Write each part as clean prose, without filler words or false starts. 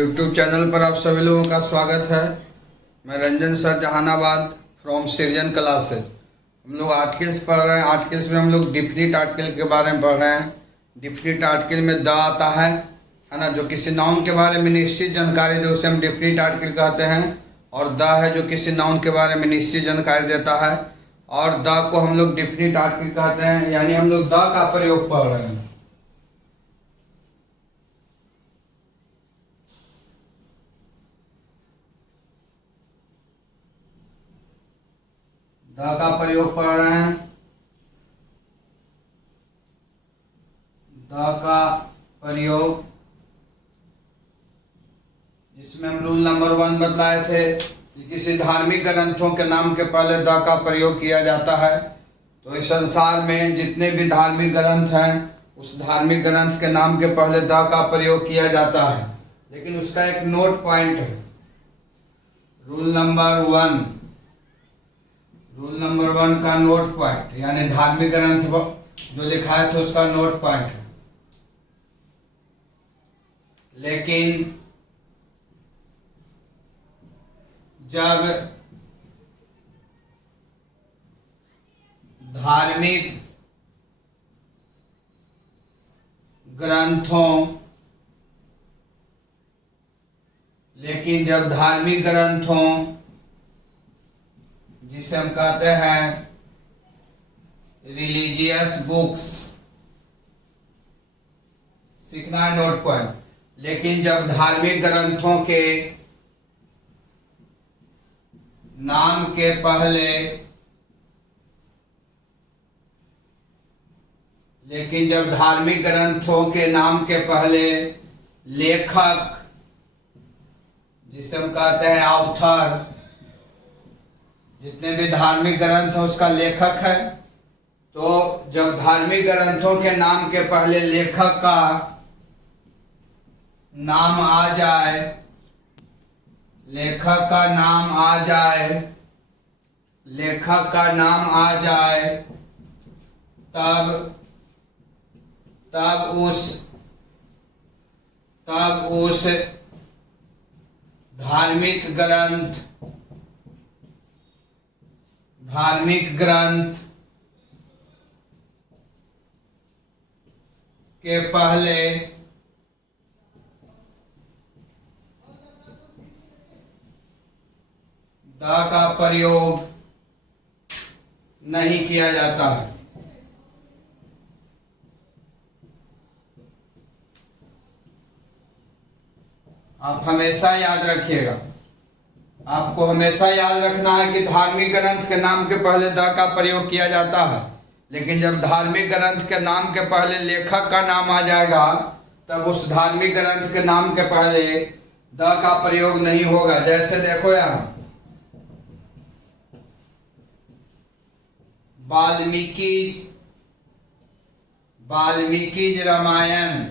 YouTube channel पर आप सभी लोगों का स्वागत है। मैं रंजन सर जहानाबाद फ्रॉम सृजन क्लासेज। हम लोग आर्टिकल्स पढ़ रहे हैं। आर्टिकल्स में हम लोग डिफिनिट आर्टिकल के बारे में पढ़ रहे हैं। डिफिनिट आर्टिकल में द आता है ना, जो किसी नाउन के बारे में निश्चित जानकारी दे उसे हम डिफिनिट आर्टिकल कहते हैं। और द है जो किसी नाउन के बारे में निश्चित जानकारी देता है, और द को हम लोग डिफिनिट आर्टिकल कहते हैं। यानी हम लोग द का प्रयोग पढ़ रहे हैं। द का प्रयोग पढ़ रहे हैं। द का प्रयोग जिसमें हम रूल नंबर 1 बतलाए थे कि किसी धार्मिक ग्रंथों के नाम के पहले द का प्रयोग किया जाता है। तो इस संसार में जितने भी धार्मिक ग्रंथ हैं उस धार्मिक ग्रंथ के नाम के पहले द का प्रयोग किया जाता है, लेकिन उसका एक नोट पॉइंट है। रूल नंबर 1 का नोट पॉइंट, यानी धार्मिक ग्रंथ जो लिखा है तो उसका नोट पॉइंट है। लेकिन जब धार्मिक ग्रंथों जिसे हम कहते हैं रिलीजियस बुक्स, सीखना है नोट पॉइंट। लेकिन जब धार्मिक ग्रंथों के नाम के पहले लेखक, जिसे हम कहते हैं ऑथर, जितने भी धार्मिक ग्रंथ है उसका लेखक है। तो जब धार्मिक ग्रंथों के नाम के पहले लेखक का नाम आ जाए, तब उस धार्मिक ग्रंथ के पहले द का प्रयोग नहीं किया जाता है। आप हमेशा याद रखिएगा, आपको हमेशा याद रखना है कि धार्मिक ग्रंथ के नाम के पहले द का प्रयोग किया जाता है, लेकिन जब धार्मिक ग्रंथ के नाम के पहले लेखक का नाम आ जाएगा तब उस धार्मिक ग्रंथ के नाम के पहले द का प्रयोग नहीं होगा। जैसे देखो यहाँ वाल्मीकि रामायण,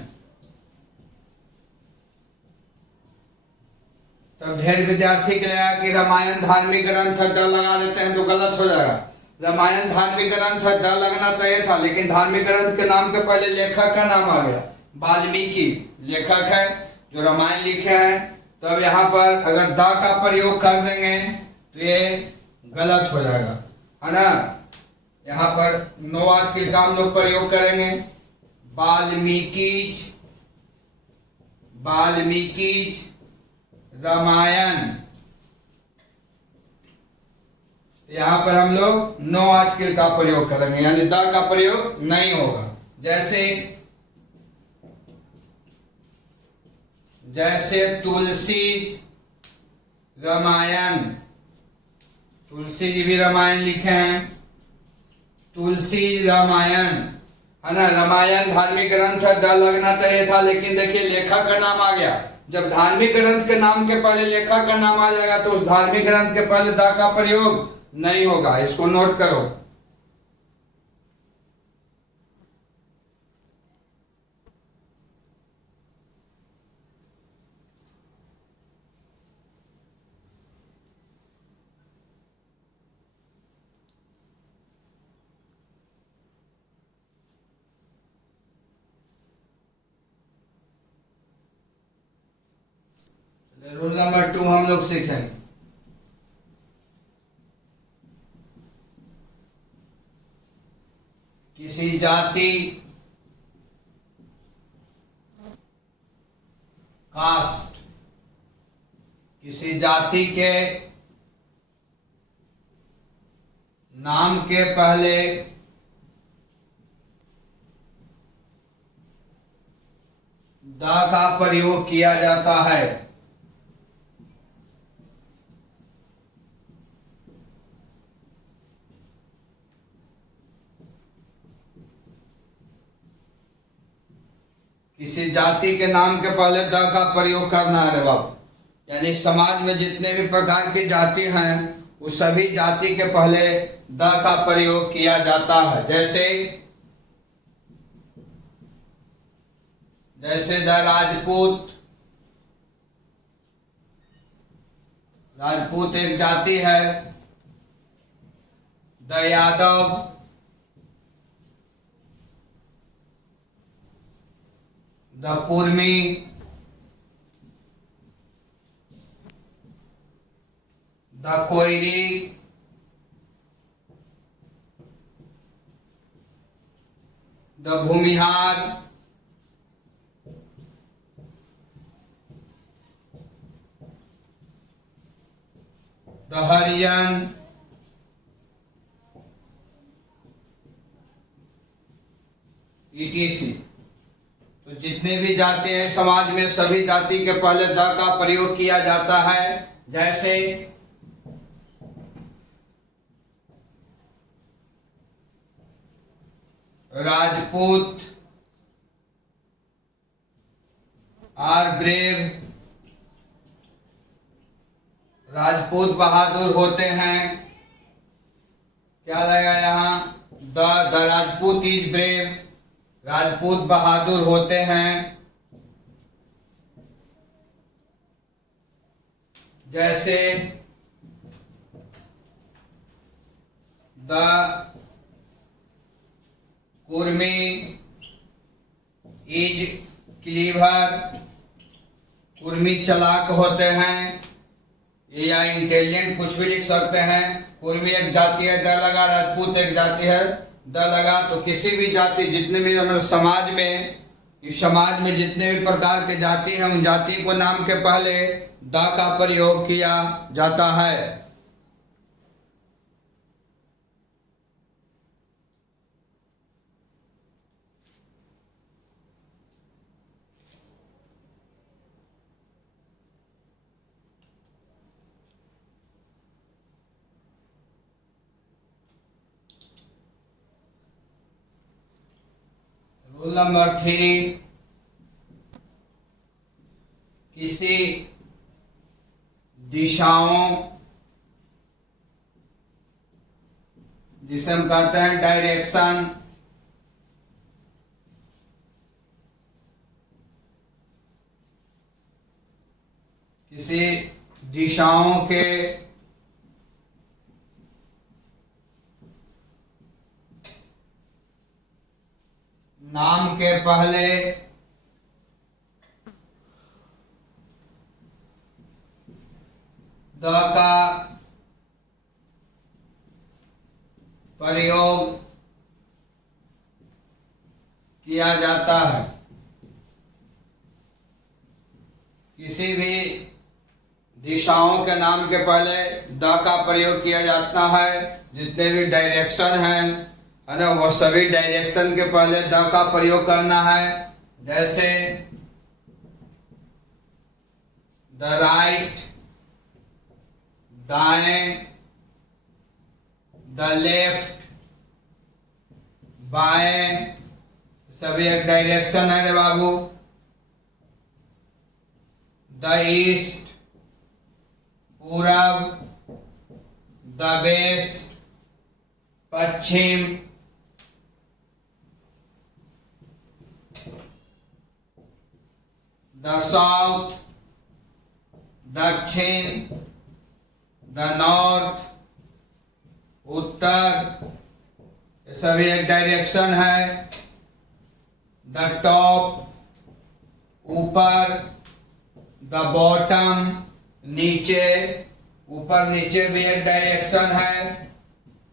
तब ढेर विद्यार्थी कहेगा कि रामायण धार्मिक ग्रंथ है, द लगा देते हैं तो गलत हो जाएगा। रामायण धार्मिक ग्रंथ है, द लगना चाहिए था, लेकिन धार्मिक ग्रंथ के नाम के पहले लेखक का नाम आ गया। वाल्मीकि लेखक है जो रामायण लिखे हैं, तो अब यहाँ पर अगर द का प्रयोग कर देंगे तो ये गलत हो जाएगा, है ना। यहाँ पर नो आर्टिकल का हम लोग प्रयोग करेंगे। वाल्मीकि रामायण, यहाँ पर हम लोग नो आर्टिकल का प्रयोग करेंगे, यानी द का प्रयोग नहीं होगा। जैसे तुलसी रामायण, तुलसी जी भी रामायण लिखे हैं, तुलसी रामायण, है ना। रामायण धार्मिक ग्रंथ है, द लगना चाहिए था, लेकिन देखिए लेखक का नाम आ गया। जब धार्मिक ग्रंथ के नाम के पहले लेखक का नाम आ जाएगा तो उस धार्मिक ग्रंथ के पहले द का प्रयोग नहीं होगा। इसको नोट करो। रूल नंबर 2 हम लोग सीखेंगे। किसी जाति, कास्ट, किसी जाति के नाम के पहले द का प्रयोग किया जाता है। किसी जाति के नाम के पहले द का प्रयोग करना है रे बाबू। यानी समाज में जितने भी प्रकार की जाति हैं उस सभी जाति के पहले द का प्रयोग किया जाता है। जैसे द राजपूत, राजपूत एक जाति है। The Yadav, the Kurmi, the Koeri, the Bhumihar, the Harijan, etc। तो जितने भी जाति हैं समाज में सभी जाति के पहले द का प्रयोग किया जाता है। जैसे राजपूत आर ब्रेव, राजपूत बहादुर होते हैं। क्या लगा यहाँ? The Rajput is brave, Rajput बहादुर होते हैं। जैसे the Kurmi is clever, Kurmi चालाक होते हैं या इंटेलिजेंट, कुछ भी लिख सकते हैं। कुर्मी एक जाति है, द लगा। राजपूत एक जाति है, द लगा। तो किसी भी जाति, जितने भी हमारे समाज में जितने भी प्रकार के जाति हैं उन जाति को नाम के पहले द का प्रयोग किया जाता है। रूल नंबर 3, किसी दिशाओं, जिसे हम कहते हैं डायरेक्शन, किसी दिशाओं के नाम के पहले द का प्रयोग किया जाता है। किसी भी दिशाओं के नाम के पहले द का प्रयोग किया जाता है। जितने भी डायरेक्शन हैं है ना, वो सभी डायरेक्शन के पहले द का प्रयोग करना है। जैसे द राइट, दाएं, द लेफ्ट, बाएं, सभी एक डायरेक्शन है रे बाबू। द ईस्ट, पूरब, द वेस्ट, पश्चिम, द साउथ, दक्षिण, द नॉर्थ, उत्तर, ये सभी एक डायरेक्शन है। द टॉप, ऊपर, द बॉटम नीचे, ऊपर नीचे भी एक डायरेक्शन है।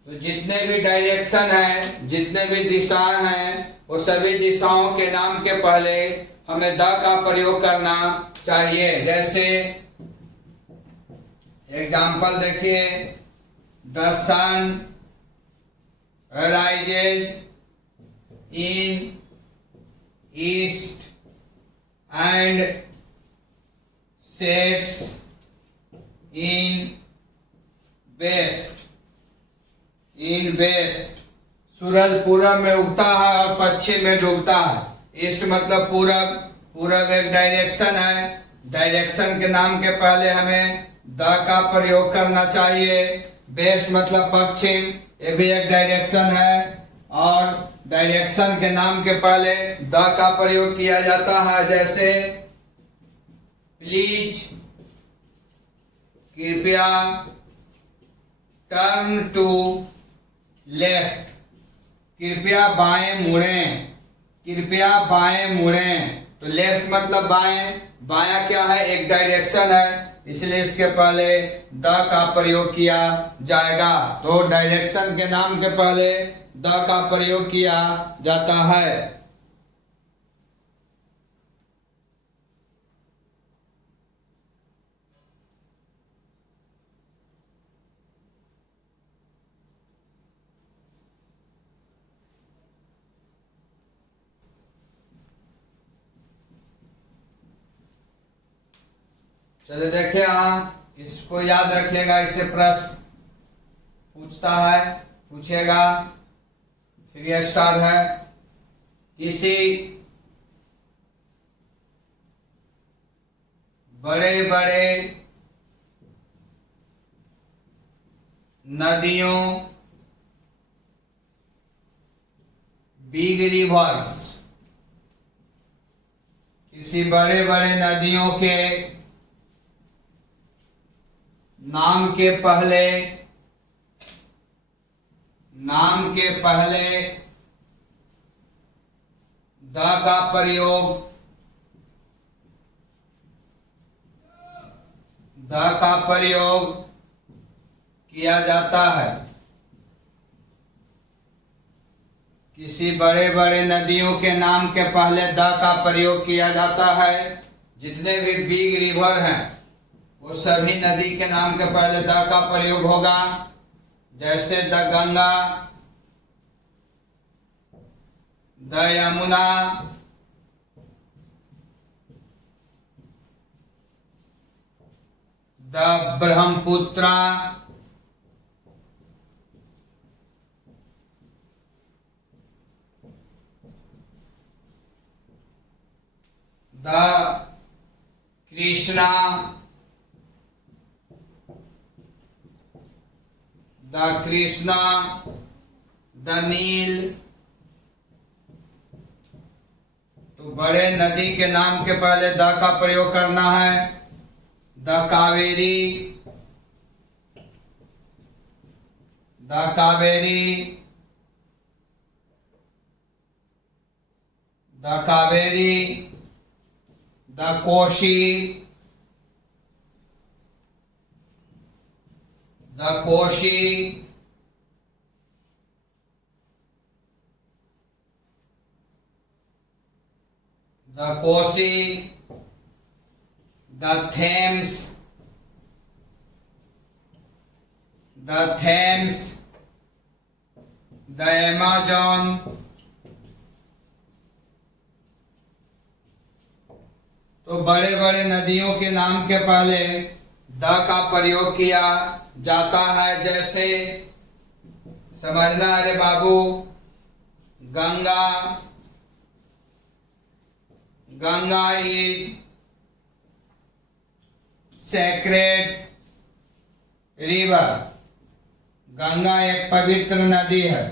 तो जितने भी डायरेक्शन है, जितने भी दिशाएं हैं, वो सभी दिशाओं के नाम के पहले हमें द का प्रयोग करना चाहिए। जैसे एग्जाम्पल देखिए, the sun rises in east and sets in west. In west, सूरज पूरब में उगता है और पश्चिम में डूबता है। ईस्ट मतलब पूरब, पूरब एक डायरेक्शन है। डायरेक्शन के नाम के पहले हमें द का प्रयोग करना चाहिए। वेस्ट मतलब पश्चिम, ये भी एक डायरेक्शन है और डायरेक्शन के नाम के पहले द का प्रयोग किया जाता है। जैसे प्लीज, कृपया, टर्न टू लेफ्ट, कृपया बाएं मुड़ें, कृपया बाएं मुड़ें। तो लेफ्ट मतलब बाएं, बायां क्या है, एक डायरेक्शन है, इसलिए इसके पहले द का प्रयोग किया जाएगा। तो डायरेक्शन के नाम के पहले द का प्रयोग किया जाता है। चलिए देखिए, हाँ इसको याद रखिएगा, इससे प्रश्न पूछता है, पूछेगा। 3 स्टार है। किसी बड़े बड़े नदियों, बिग रिवर्स, किसी बड़े बड़े नदियों के नाम के पहले द का प्रयोग किया जाता है। किसी बड़े बड़े नदियों के नाम के पहले द का प्रयोग किया जाता है। जितने भी बिग रिवर हैं वो सभी नदी के नाम के पहले द का प्रयोग होगा। जैसे the Ganga, the Yamuna, the Brahmaputra, the Krishna, the Nile. तो बड़े नदी के नाम के पहले द का प्रयोग करना है। The Kaveri, the Kaveri, the Kaveri, the Koshi, the Koshi, the Kosi, the Thames, the Thames, the Amazon. तो बड़े बड़े नदियों के नाम के पहले द का प्रयोग किया जाता है। जैसे समझना, अरे बाबू, Ganga, Ganga is sacred river, Ganga एक पवित्र नदी है।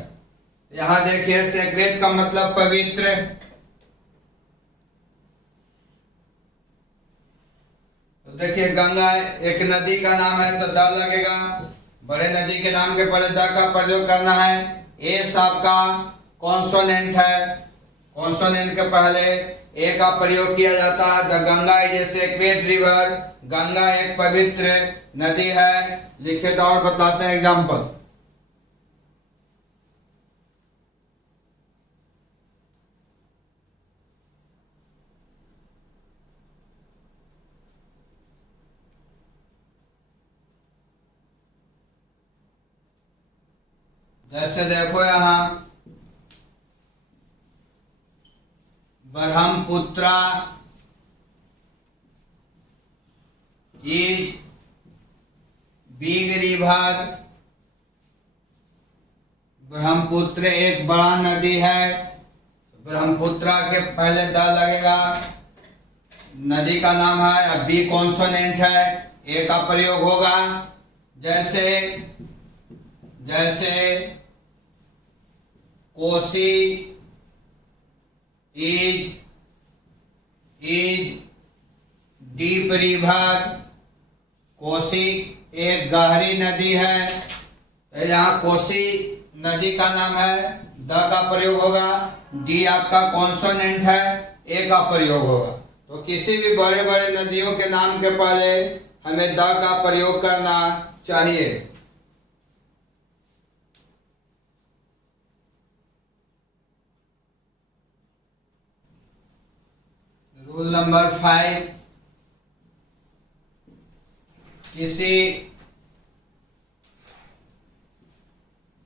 यहां देखिए, सेक्रेड का मतलब पवित्र। तो देखिए, गंगा एक नदी का नाम है तो द लगेगा। बड़े नदी के नाम के पहले द का प्रयोग करना है। एस आपका कॉन्सोनेंट है, कॉन्सोनेंट के पहले ए का प्रयोग किया जाता है। The Ganga is a sacred river, Ganga एक पवित्र नदी है। लिखे तो और बताते हैं एग्जाम्पल। जैसे देखो यहां Brahmaputra is big river, Brahmaputra एक बड़ा नदी है। ब्रह्मपुत्रा के पहले द लगेगा, नदी का नाम है। अब बी कॉन्सोनेंट है, ए का प्रयोग होगा। जैसे Kosi is deep river, Kosi एक गहरी नदी है। तो यहाँ कोसी नदी का नाम है, द का प्रयोग होगा। डी आपका कॉन्सोनेंट है, ए का प्रयोग होगा। तो किसी भी बड़े बड़े नदियों के नाम के पहले हमें द का प्रयोग करना चाहिए। रूल नंबर 5, किसी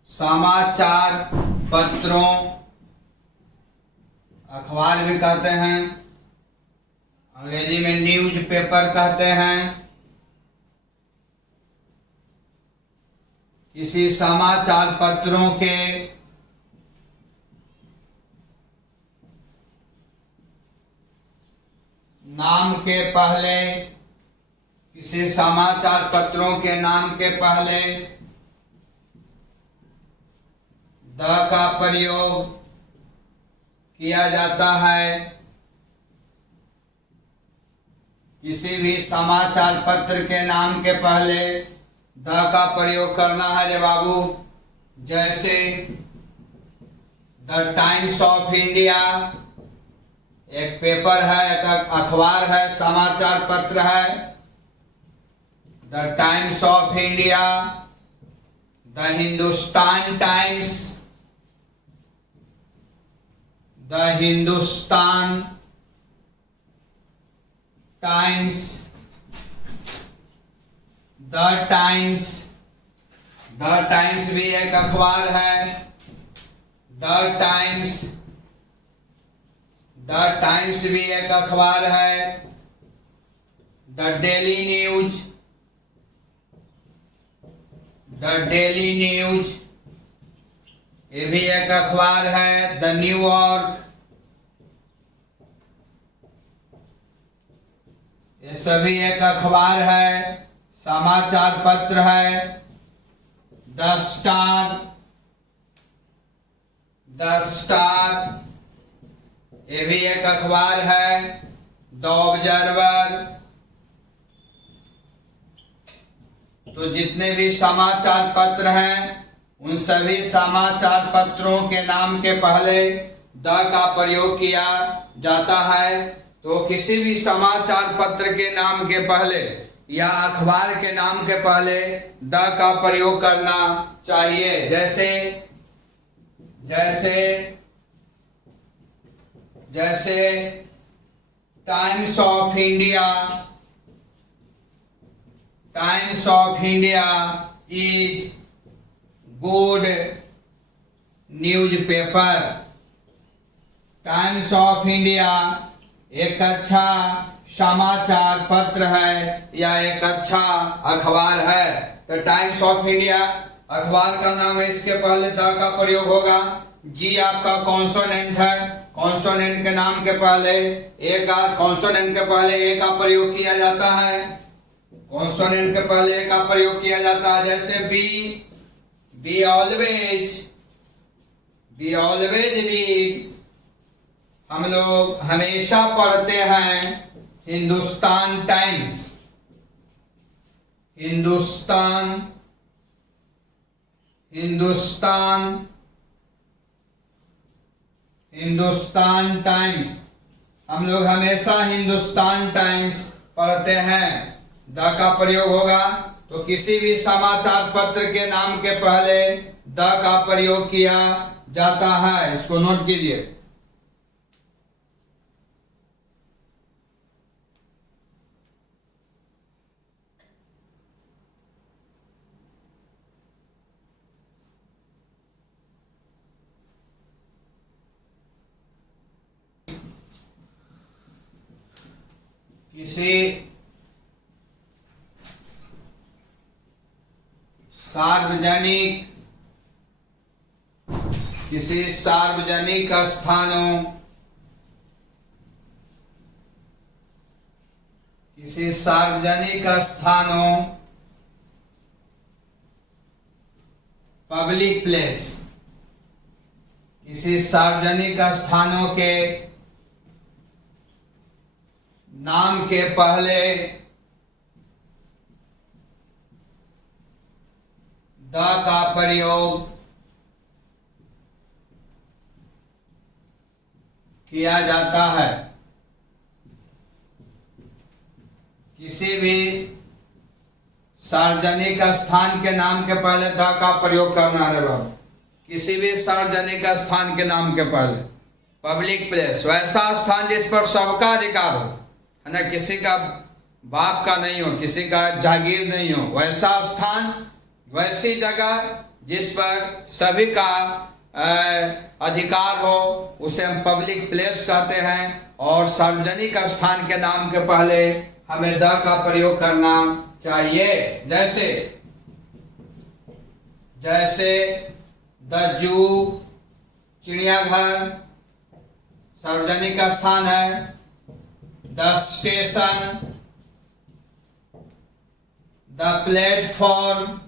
समाचार पत्रों, अखबार भी कहते हैं, अंग्रेजी में न्यूज पेपर कहते हैं। किसी समाचार पत्रों के नाम के पहले, किसी समाचार पत्रों के नाम के पहले द का प्रयोग किया जाता है। किसी भी समाचार पत्र के नाम के पहले द का प्रयोग करना है रे बाबू। जैसे द टाइम्स ऑफ इंडिया एक पेपर है, एक अखबार है, समाचार पत्र है। The times of India, the Hindustan times, the Hindustan times, the times, the times भी एक अखबार है। द टाइम्स, द टाइम्स भी एक अखबार है। The daily news, the daily news ये भी एक अखबार है। द न्यूयॉर्क, ये सभी एक अखबार है, समाचार पत्र है। द स्टार, द स्टार ये भी एक अखबार है। द ऑब्जर्वर, तो जितने भी समाचार पत्र हैं उन सभी समाचार पत्रों के नाम के पहले द का प्रयोग किया जाता है। तो किसी भी समाचार पत्र के नाम के पहले या अखबार के नाम के पहले द का प्रयोग करना चाहिए। जैसे times of India, times of India is good newspaper. Times of India एक अच्छा समाचार पत्र है या एक अच्छा अखबार है। तो टाइम्स ऑफ इंडिया अखबार का नाम है, इसके पहले द का प्रयोग होगा। जी आपका कॉन्सोनेंट है, कॉन्सोनेंट के नाम के पहले ए का, कॉन्सोनेंट के पहले ए का प्रयोग किया जाता है। कॉन्सोनेंट के पहले ए का प्रयोग किया जाता है। जैसे बी ऑलवेज रीड, हम लोग हमेशा पढ़ते हैं हिंदुस्तान टाइम्स, हिंदुस्तान टाइम्स। हम लोग हमेशा हिंदुस्तान टाइम्स पढ़ते हैं। द का प्रयोग होगा तो किसी भी समाचार पत्र के नाम के पहले द का प्रयोग किया जाता है, इसको नोट कीजिए। किसी सार्वजनिक स्थानों पब्लिक प्लेस, किसी सार्वजनिक स्थानों के नाम के पहले द का प्रयोग किया जाता है। किसी भी सार्वजनिक स्थान के नाम के पहले द का प्रयोग करना है बाबू। किसी भी सार्वजनिक स्थान के नाम के पहले, पब्लिक प्लेस, वैसा स्थान जिस पर सबका अधिकार हो, है ना, किसी का बाप का नहीं हो, किसी का जागीर नहीं हो, वैसा स्थान, वैसी जगह जिस पर सभी का अधिकार हो, उसे हम पब्लिक प्लेस कहते हैं। और सार्वजनिक स्थान के नाम के पहले हमें द का प्रयोग करना चाहिए। जैसे द जू, चिड़ियाघर सार्वजनिक स्थान है। The station, the platform,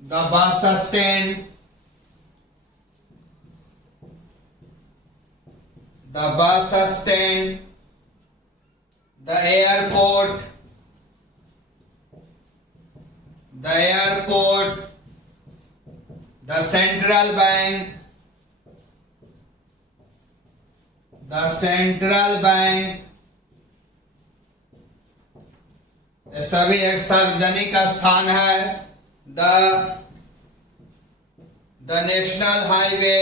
the bus stand, the airport, the central bank, ये सभी एक सार्वजनिक स्थान है। The national highway,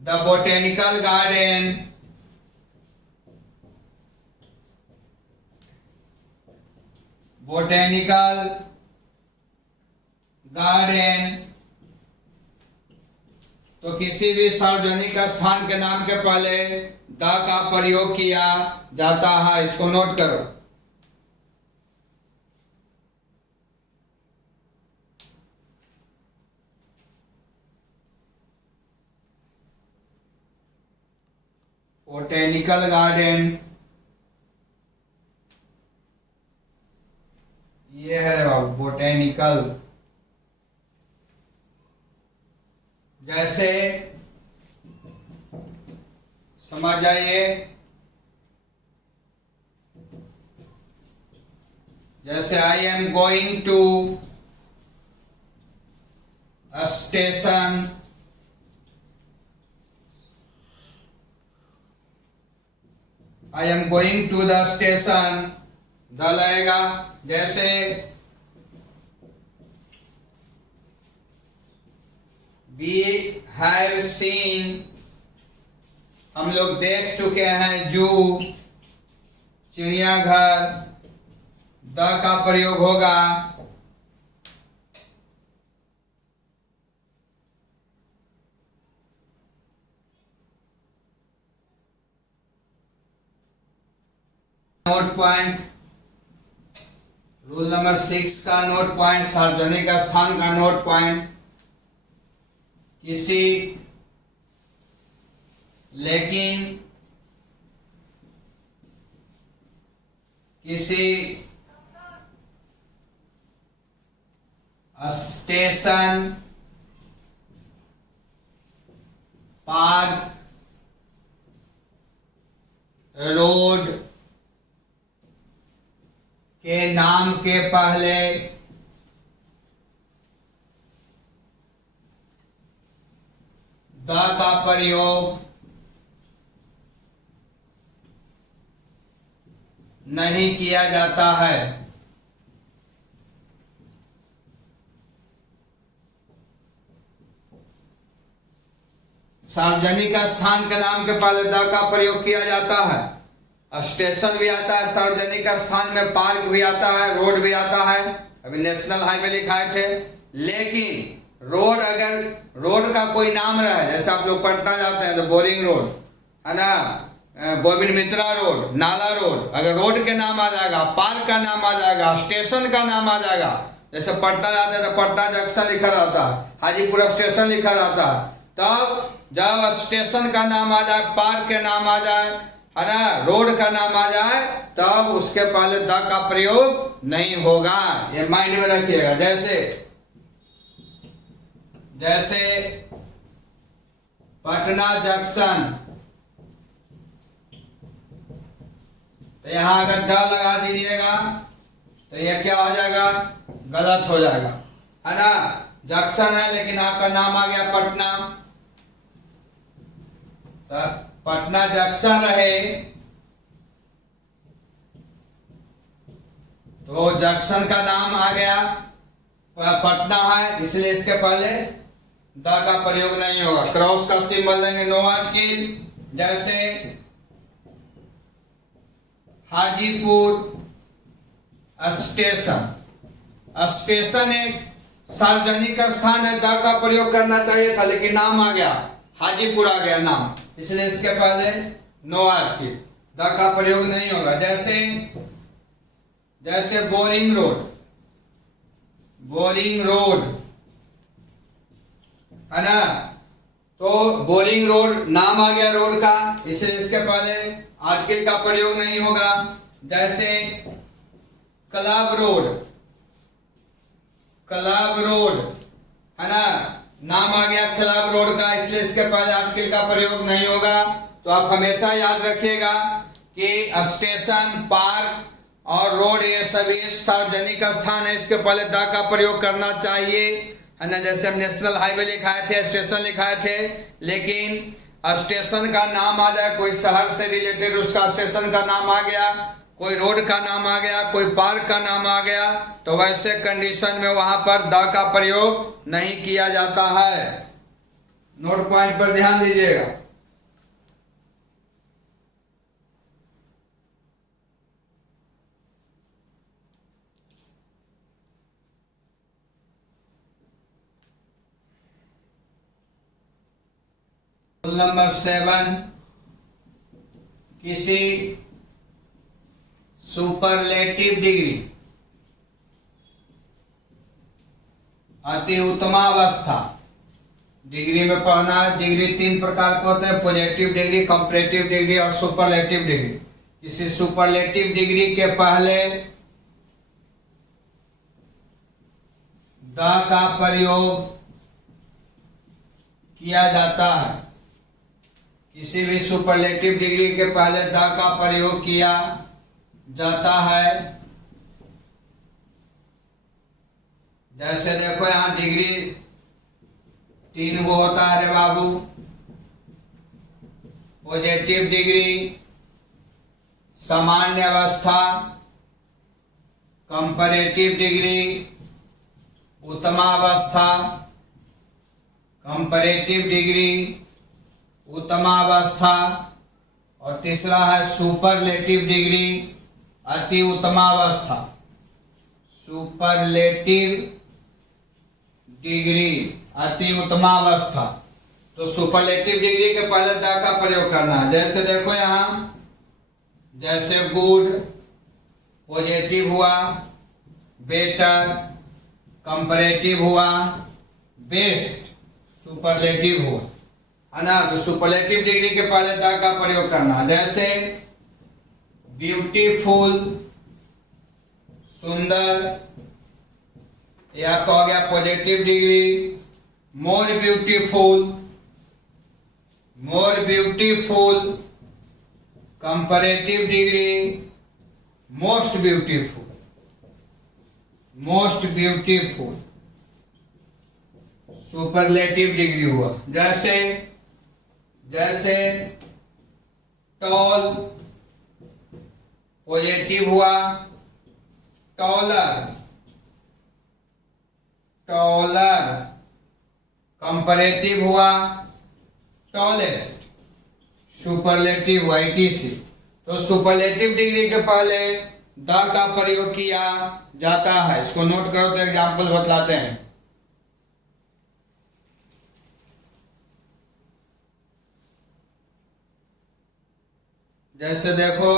the botanical garden, तो किसी भी सार्वजनिक स्थान के नाम के पहले द का प्रयोग किया जाता है, इसको नोट करो। बोटेनिकल गार्डन, ये है बाबू बोटेनिकल। जैसे समझ जाइए, जैसे I am going to a station, I am going to the station, the लगेगा। जैसे वी हैव सीन, हम लोग देख चुके हैं जू, चिड़ियाघर, द का प्रयोग होगा। नोट पॉइंट, रूल नंबर 6 का नोट पॉइंट, सार्वजनिक स्थान का नोट पॉइंट, किसी स्टेशन, पार्क, रोड के नाम के पहले द का प्रयोग नहीं किया जाता है। सार्वजनिक स्थान के नाम के पहले द का प्रयोग किया जाता है। स्टेशन भी आता है सार्वजनिक स्थान में, पार्क भी आता है, रोड भी आता है। अभी नेशनल हाईवे लिखाए थे, लेकिन रोड अगर रोड का कोई नाम रहे, जैसे आप लोग पटना जाते हैं तो बोरिंग रोड है ना, गोविंद मित्रा रोड, नाला रोड, अगर रोड के नाम आ जाएगा, पार्क का नाम आ जाएगा, स्टेशन का नाम आ जाएगा। जैसे पटना जाते हैं तो पटना जंक्शन लिखा रहता है, हाजीपुर स्टेशन लिखा रहता है। तब जब स्टेशन का नाम आ जाए, पार्क के नाम आ जाए, है ना, रोड का नाम आ जाए, तब उसके पहले द का प्रयोग नहीं होगा। ये माइंड में रखिएगा। जैसे पटना जंक्शन, तो यहां अगर द लगा दीजिएगा तो ये क्या हो जाएगा, गलत हो जाएगा, है ना। जंक्शन है लेकिन आपका नाम आ गया पटना, तो पटना जंक्शन रहे तो जंक्शन का नाम आ गया पटना है, इसलिए इसके पहले द का प्रयोग नहीं होगा। क्रॉस का सिंबल देंगे, नो आर्टिकल। जैसे हाजीपुर स्टेशन, स्टेशन एक सार्वजनिक स्थान है, द का प्रयोग करना चाहिए था, लेकिन नाम आ गया हाजीपुर, आ गया नाम, इसलिए इसके पहले नो आर्टिकल, द का प्रयोग नहीं होगा। जैसे बोरिंग रोड, बोरिंग रोड है ना, तो बोरिंग रोड नाम आ गया रोड का, इसलिए इसके पहले आर्टिकल का प्रयोग नहीं होगा। जैसे क्लब रोड, क्लब रोड है ना, नाम आ गया क्लब रोड का, इसलिए इसके पहले आर्टिकल का प्रयोग नहीं होगा। तो आप हमेशा याद रखिएगा कि स्टेशन, पार्क और रोड ये सभी सार्वजनिक स्थान है, इसके पहले द का प्रयोग करना चाहिए, है ना। जैसे हम नेशनल हाईवे लिखाए थे, स्टेशन लिखाए थे, लेकिन स्टेशन का नाम आ जाए, कोई शहर से रिलेटेड उसका स्टेशन का नाम आ गया, कोई रोड का नाम आ गया, कोई पार्क का नाम आ गया, तो वैसे कंडीशन में वहां पर द का प्रयोग नहीं किया जाता है। नोट पॉइंट पर ध्यान दीजिएगा। रूल नंबर 7, किसी सुपरलेटिव डिग्री, अति उत्तमावस्था, डिग्री में पढ़ना है। डिग्री 3 प्रकार के होते हैं, पॉजिटिव डिग्री, कंपैरेटिव डिग्री और सुपरलेटिव डिग्री। किसी सुपरलेटिव डिग्री के पहले द का प्रयोग किया जाता है। किसी भी सुपरलेटिव डिग्री के पहले द का प्रयोग किया जाता है। जैसे देखो यहाँ डिग्री 3 गो होता है रे बाबू। पॉजिटिव डिग्री, सामान्य अवस्था, कंपैरेटिव डिग्री, उत्तमावस्था, कंपैरेटिव डिग्री, उत्तमावस्था, और तीसरा है सुपरलेटिव डिग्री, अति उत्तमावस्था। सुपरलेटिव डिग्री, अति उत्तमावस्था। तो सुपरलेटिव डिग्री के पहले द का प्रयोग करना है। जैसे देखो यहाँ, जैसे गुड पॉजिटिव हुआ, बेटर कंपैरेटिव हुआ, बेस्ट सुपरलेटिव हुआ, है ना। तो सुपरलेटिव डिग्री के पहले द का प्रयोग करना है। जैसे ब्यूटीफुल, सुंदर, ये आपका हो गया positive degree. More beautiful, more beautiful comparative degree, most beautiful, most beautiful, superlative degree हुआ। जैसे जैसे टॉल, पॉजिटिव हुआ टॉलर, टॉलर, कंपैरेटिव हुआ टॉलेस्ट, सुपरलेटिव हुआ etc। तो सुपरलेटिव डिग्री के पहले द का प्रयोग किया जाता है। इसको नोट करो तो एग्जाम्पल बतलाते हैं। जैसे देखो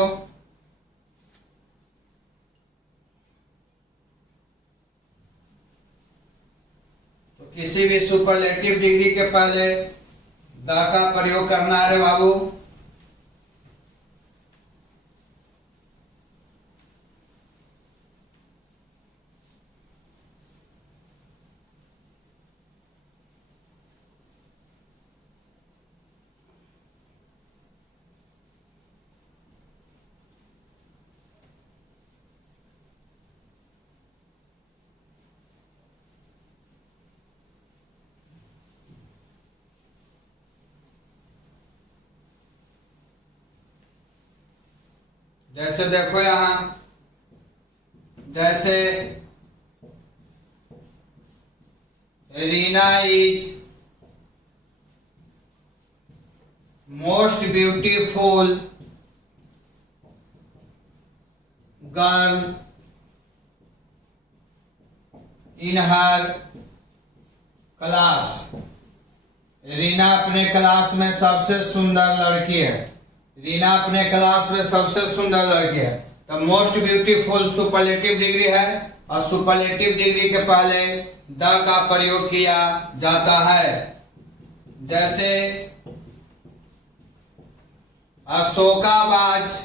तो किसी भी सुपरलेटिव डिग्री के पहले द का प्रयोग करना है रे बाबू। जैसे देखो यहां, जैसे Reena is most beautiful girl in her class. Reena अपने क्लास में सबसे सुंदर लड़की है। रीना अपने क्लास में सबसे सुंदर लड़की है। तो मोस्ट ब्यूटीफुल सुपरलेटिव डिग्री है और सुपरलेटिव डिग्री के पहले द का प्रयोग किया जाता है। जैसे Ashoka was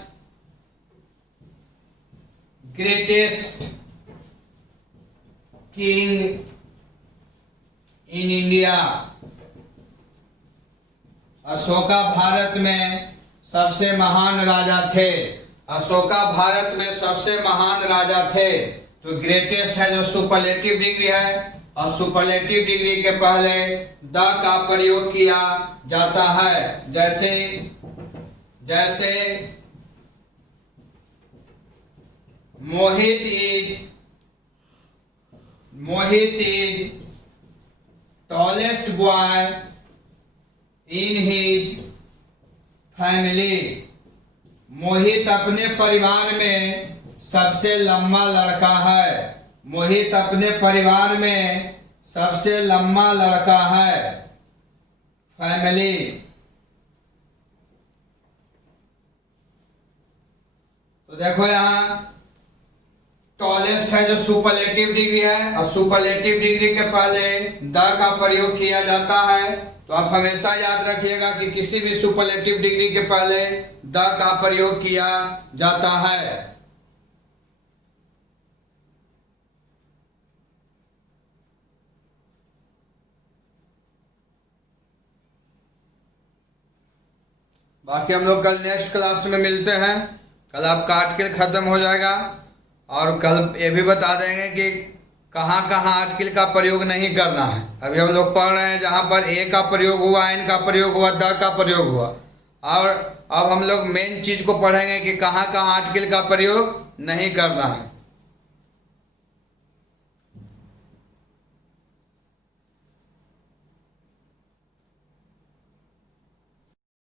greatest king in India. Ashoka Bharat में सबसे महान राजा थे। अशोका भारत में सबसे महान राजा थे। तो ग्रेटेस्ट है जो सुपरलेटिव डिग्री है और सुपरलेटिव डिग्री के पहले द का प्रयोग किया जाता है। जैसे जैसे Mohit is tallest boy in his family. Mohit अपने परिवार में सबसे लंबा लड़का है। मोहित अपने परिवार में सबसे लंबा लड़का है। फैमिली। तो देखो यहां टॉलेस्ट है जो सुपरलेटिव डिग्री है और सुपरलेटिव डिग्री के पहले द का प्रयोग किया जाता है। तो आप हमेशा याद रखिएगा कि किसी भी सुपरलेटिव डिग्री के पहले द का प्रयोग किया जाता है। बाकी हम लोग कल नेक्स्ट क्लास में मिलते हैं। कल आपका आर्टिकल खत्म हो जाएगा और कल ये भी बता देंगे कि कहाँ कहाँ आर्टिकल का प्रयोग नहीं करना है। अभी हम लोग पढ़ रहे हैं जहाँ पर ए का प्रयोग हुआ, एन का प्रयोग हुआ, द का प्रयोग हुआ। और अब हम लोग मेन चीज़ को पढ़ेंगे कि कहाँ कहाँ आर्टिकल का प्रयोग नहीं करना है।